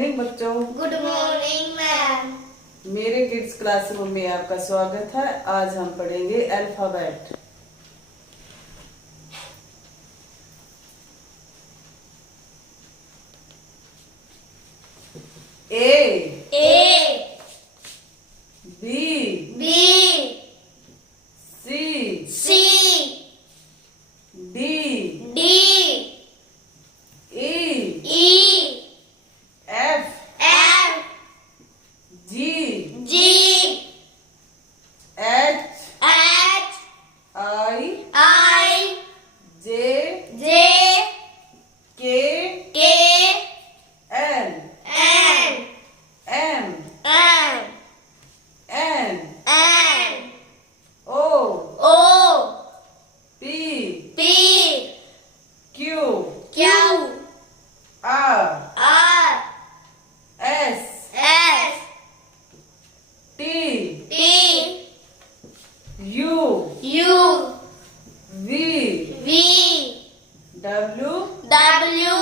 मॉर्निंग बच्चों। Good morning ma'am. मेरे kids classroom में आपका स्वागत है। आज हम पढ़ेंगे alphabet. A B C D E F G H I J K L M N O P Q R S T U V W